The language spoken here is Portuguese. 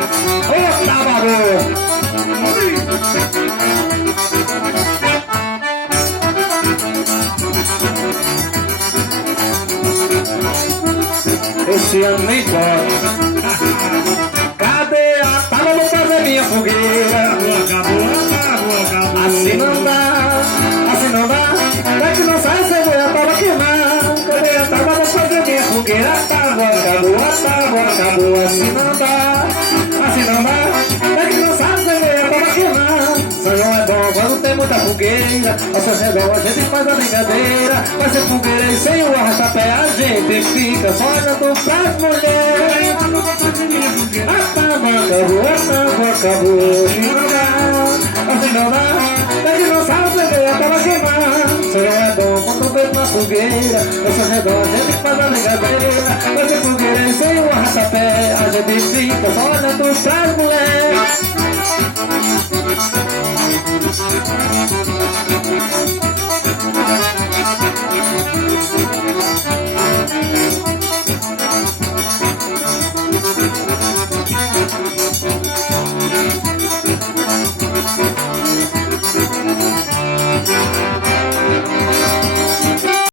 Ô, trabalhou! Esse ano nem pode. Cadê a tábua? Vou fazer minha fogueira. Acabou. Assim não dá, assim não dá. É que não sai sem a tábua queimar. Cadê a tábua? Vou fazer minha fogueira. A tábua acabou. Assim não dá, assim não dá. É que não sai sem a tábua queimar. São João é bom quando tem muita fogueira. Ao seu redor a gente faz a brincadeira. Vai ser fogueira e sem o arrastapé a gente fica só olhando pras mulheres. A tábua acabou. Assim não dá, é que não sabe beber, a tábua queimar. São João é bom quando vem na fogueira. Ao seu redor a gente faz a brincadeira. Vai ser fogueira e sem o arrastapé a gente fica só olhando pras mulheres.